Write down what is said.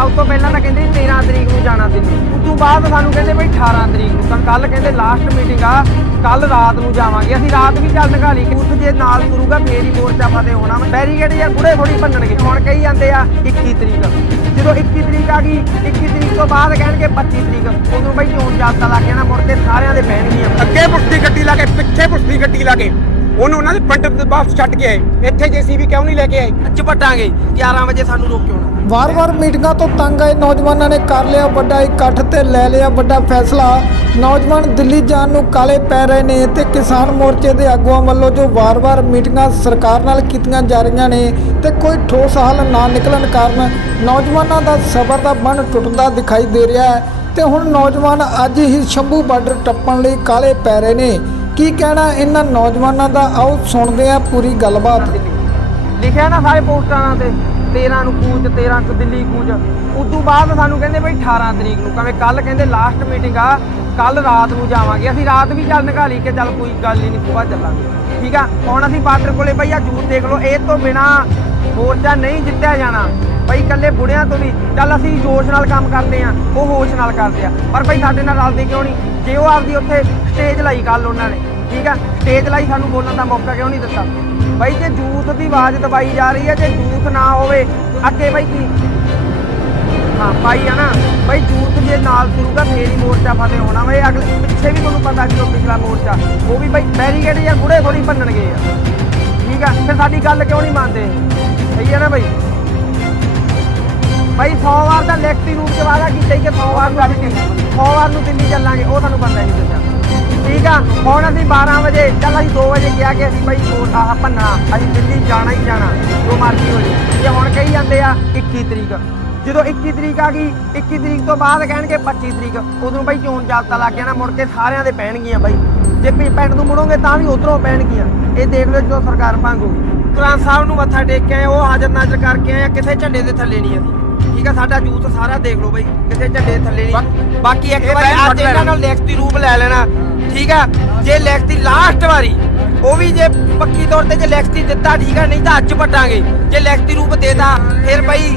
ਸਭ ਤੋਂ ਪਹਿਲਾਂ ਤਾਂ ਕਹਿੰਦੇ 13 ਤਰੀਕ ਨੂੰ ਜਾਣਾ ਦਿੱਲੀ। ਉਸ ਤੋਂ ਬਾਅਦ ਸਾਨੂੰ ਕਹਿੰਦੇ ਬਈ 18 ਤਰੀਕ ਨੂੰ। ਤਾਂ ਕੱਲ ਕਹਿੰਦੇ ਲਾਸਟ ਮੀਟਿੰਗ ਆ ਕੱਲ ਰਾਤ ਨੂੰ ਜਾਵਾਂਗੇ। ਅਸੀਂ ਰਾਤ ਵੀ ਚੱਲ ਨਿਕਾਲੀ ਕਿ ਉੱਥੇ ਜੇ ਨਾਲ ਤੁਰੂਗਾ, ਫੇਰ ਹੀ ਮੋਰਚਾ ਫਤਿਹ ਹੋਣਾ ਬੈਰੀਕੇਡ ਯਾਰ ਬੁੜੇ ਥੋੜੀ ਭੰਨਣਗੇ। ਹੁਣ ਕਹੀ ਜਾਂਦੇ ਆ 21 ਤਰੀਕ। ਜਦੋਂ 21 ਤਰੀਕ ਆ ਗਈ 21 ਤਰੀਕ ਤੋਂ ਬਾਅਦ ਕਹਿਣਗੇ 25 ਤਰੀਕ। ਉਦੋਂ ਬਈ ਚੋਣ ਜਾਬਤਾ ਲੱਗ ਜਾਣਾ, ਮੁੜ ਕੇ ਸਾਰਿਆਂ ਦੇ ਪੈਣਗੀਆਂ ਅੱਗੇ ਪੁੱਛਦੀ ਗੱਡੀ ਲਾ ਕੇ, ਪਿੱਛੇ ਪੁੱਛਦੀ ਗੱਡੀ ਲਾ ਕੇ। ਉਹਨੂੰ ਉਹਨਾਂ ਦੇ ਪੰਡਤ ਦੇ ਵਾਪਸ ਛੱਡ ਕੇ ਆਏ। ਇੱਥੇ ਜੀਸੀਬੀ ਕਿਉਂ ਨਹੀਂ ਲੈ ਕੇ ਆਏ? ਅੱਜ 11 ਵਜੇ ਸਾਨੂੰ ਰੋਕਿਓ ਨਾ ਵਾਰ-ਵਾਰ ਮੀਟਿੰਗਾਂ ਤੋਂ ਤੰਗ ਆਏ ਨੌਜਵਾਨਾਂ ਨੇ ਕਰ ਲਿਆ ਵੱਡਾ ਇਕੱਠ ਤੇ ਲੈ ਲਿਆ ਵੱਡਾ ਫੈਸਲਾ। ਨੌਜਵਾਨ ਦਿੱਲੀ ਜਾਣ ਨੂੰ ਕਾਲੇ ਪੈ ਰਹੇ ਨੇ ਤੇ ਕਿਸਾਨ ਮੋਰਚੇ ਦੇ ਆਗੂਆਂ ਵੱਲੋਂ ਜੋ ਵਾਰ-ਵਾਰ ਮੀਟਿੰਗਾਂ ਸਰਕਾਰ ਨਾਲ ਕੀਤੀਆਂ ਜਾ ਰਹੀਆਂ ਨੇ ਤੇ ਕੋਈ ਠੋਸ ਹੱਲ ਨਾ ਨਿਕਲਣ ਕਾਰਨ ਨੌਜਵਾਨਾਂ ਦਾ ਸਬਰ ਦਾ ਬੰਨ ਟੁੱਟਦਾ ਦਿਖਾਈ ਦੇ ਰਿਹਾ ਹੈ ਤੇ ਹੁਣ ਨੌਜਵਾਨ ਅੱਜ ਹੀ ਸ਼ੰਭੂ ਬਾਰਡਰ ਟੱਪਣ ਲਈ ਕਾਲੇ ਪੈ ਰਹੇ ਨੇ। ਕੀ ਕਹਿਣਾ ਇਹਨਾਂ ਨੌਜਵਾਨਾਂ ਦਾ? ਆਓ ਸੁਣਦੇ ਹਾਂ ਪੂਰੀ ਗੱਲਬਾਤ। ਲਿਖਿਆ ਨਾ ਸਾਰੇ ਪੋਸਟਰਾਂ ਤੇ 13 ਨੂੰ ਕੂਚ 13 ਨੂੰ ਦਿੱਲੀ ਕੂਚ। ਉਦੋਂ ਬਾਅਦ ਸਾਨੂੰ ਕਹਿੰਦੇ ਬਈ 18 ਤਰੀਕ ਨੂੰ ਕਵੇਂ ਕੱਲ ਕਹਿੰਦੇ ਲਾਸਟ ਮੀਟਿੰਗ ਆ ਕੱਲ ਰਾਤ ਨੂੰ ਜਾਵਾਂਗੇ। ਅਸੀਂ ਰਾਤ ਵੀ ਚੱਲ ਨਿਕਾਲੀ ਕਿ ਚੱਲ ਕੋਈ ਗੱਲ ਹੀ ਨਹੀਂ ਸੁਬਾਹ ਚੱਲਾਂਗੇ। ਠੀਕ ਆ? ਹੁਣ ਅਸੀਂ ਬਾਰਡਰ ਕੋਲੇ ਬਈ ਆ ਜੂਤ ਦੇਖ ਲਓ, ਇਹ ਤੋਂ ਬਿਨਾ ਮੋਰਚਾ ਨਹੀਂ ਜਿੱਤਿਆ ਜਾਣਾ। ਬਈ ਇਕੱਲੇ ਬੁੜਿਆਂ ਤੋਂ ਵੀ ਚੱਲ ਅਸੀਂ ਜੋਸ਼ ਨਾਲ ਕੰਮ ਕਰਦੇ ਆ ਉਹ ਹੋਸ਼ ਨਾਲ ਕਰਦੇ ਆ। ਪਰ ਬਈ ਸਾਡੇ ਨਾਲ ਰਲਦੇ ਕਿਉਂ ਨਹੀਂ? ਜੇ ਉਹ ਆਪਦੀ ਉੱਥੇ ਸਟੇਜ ਲਾਈ ਕੱਲ ਉਹਨਾਂ ਨੇ, ਠੀਕ ਆ? ਸਟੇਜ ਲਾਈ ਸਾਨੂੰ ਬੋਲਣ ਦਾ ਮੌਕਾ ਕਿਉਂ ਨਹੀਂ ਦਿੱਤਾ? ਬਈ ਜੇ ਜੂਥ ਦੀ ਆਵਾਜ਼ ਦਬਾਈ ਜਾ ਰਹੀ ਹੈ, ਜੇ ਜੂਥ ਨਾ ਹੋਵੇ, ਅੱਗੇ ਬਾਈ ਕੀ? ਹਾਂ, ਭਾਈ ਆ ਨਾ, ਬਾਈ ਜੂਥ ਜੇ ਨਾਲ ਤੁਰੂਗਾ, ਫੇਰ ਹੀ ਮੋਰਚਾ ਫਤਿਹ ਹੋਣਾ ਵਾ। ਇਹ ਅਗਲੇ ਪਿੱਛੇ ਵੀ ਤੁਹਾਨੂੰ ਪਤਾ ਕਿ ਉਹ ਪਿਛਲਾ ਮੋਰਚਾ, ਉਹ ਵੀ ਬਾਈ ਬੈਰੀਕੇਡ ਜਾਂ ਬੁੜੇ ਥੋੜੀ ਭੰਨਣਗੇ ਆ। ਠੀਕ ਆ? ਫਿਰ ਸਾਡੀ ਗੱਲ ਕਿਉਂ ਨਹੀਂ ਮੰਨਦੇ? ਸਹੀ ਹੈ ਨਾ ਬਾਈ? ਬਾਈ 100 ਵਾਰ ਦਾ ਲਿਖਤੀ ਰੂਪ ਚ ਵਾਦਾ ਕੀਤਾ ਹੀ ਕਿ 100 ਵਾਰ ਨੂੰ ਦਿੱਲੀ 100 ਵਾਰ ਨੂੰ ਦਿੱਲੀ ਚੱਲਾਂਗੇ, ਉਹ ਤੁਹਾਨੂੰ ਪਤਾ ਨਹੀਂ ਦੱਸਿਆ ਠੀਕ ਆ, ਹੁਣ ਅਸੀਂ 12 ਵਜੇ, ਚੱਲ ਅਸੀਂ 2 ਵਜੇ ਕਿਹਾ ਕਿ ਅਸੀਂ ਬਾਈ ਵੋਟ ਆਹ ਭੰਨਣਾ, ਅਸੀਂ ਦਿੱਲੀ ਜਾਣਾ ਹੀ ਜਾਣਾ, ਜੋ ਮਰਜ਼ੀ ਹੋ ਜੇ। ਜੇ ਹੁਣ ਕਹੀ ਜਾਂਦੇ ਆ 21 ਤਰੀਕ, ਜਦੋਂ 21 ਤਰੀਕ ਆ ਗਈ 21 ਤਰੀਕ ਤੋਂ ਬਾਅਦ ਕਹਿਣਗੇ 25 ਤਰੀਕ, ਉਦੋਂ ਬਾਈ ਚੋਣ ਜਾਬਤਾ ਲੱਗ ਜਾਣਾ ਮੁੜ ਕੇ ਸਾਰਿਆਂ ਦੇ ਪੈਣਗੀਆਂ ਬਾਈ। ਜੇ ਪਿੰਡ ਨੂੰ ਮੁੜੋਗੇ ਤਾਂ ਵੀ ਉਧਰੋਂ ਪੈਣਗੀਆਂ। ਇਹ ਦੇਖ ਲਓ ਜਦੋਂ ਸਰਕਾਰ ਭਾਂਗੂਗੀ ਗ੍ਰੰਥ ਸਾਹਿਬ ਨੂੰ ਮੱਥਾ ਟੇਕ ਕੇ ਆਏ, ਉਹ ਹਾਜ਼ਰ ਨਾਜ਼ਰ ਕਰਕੇ ਆਏ ਕਿਸੇ ਝੰਡੇ ਦੇ ਥੱਲੇ ਨਹੀਂ ਅਸੀਂ। ਠੀਕ ਆ ਸਾਡਾ ਜੂਥ ਸਾਰਾ ਦੇਖ ਲਓ ਬਈ ਕਿਸੇ ਝੰਡੇ ਥੱਲੇ ਨਹੀਂ। ਬਾਕੀ ਇੱਕ ਵਾਰੀ ਅੱਜ ਇਹਨਾਂ ਨਾਲ ਲਿਖਤੀ ਰੂਪ ਲੈ ਲੈਣਾ ਠੀਕ ਆ? ਜੇ ਲਿਖਤੀ ਲਾਸਟ ਵਾਰੀ ਉਹ ਵੀ ਜੇ ਪੱਕੀ ਤੌਰ ਤੇ ਜੇ ਲਿਖਤੀ ਦਿੱਤਾ ਠੀਕ ਆ ਨਹੀਂ ਤਾਂ ਅੱਜ ਪਟਾਂਗੇ ਜੇ ਲਿਖਤੀ ਰੂਪ ਦੇਤਾ ਫਿਰ ਬਈ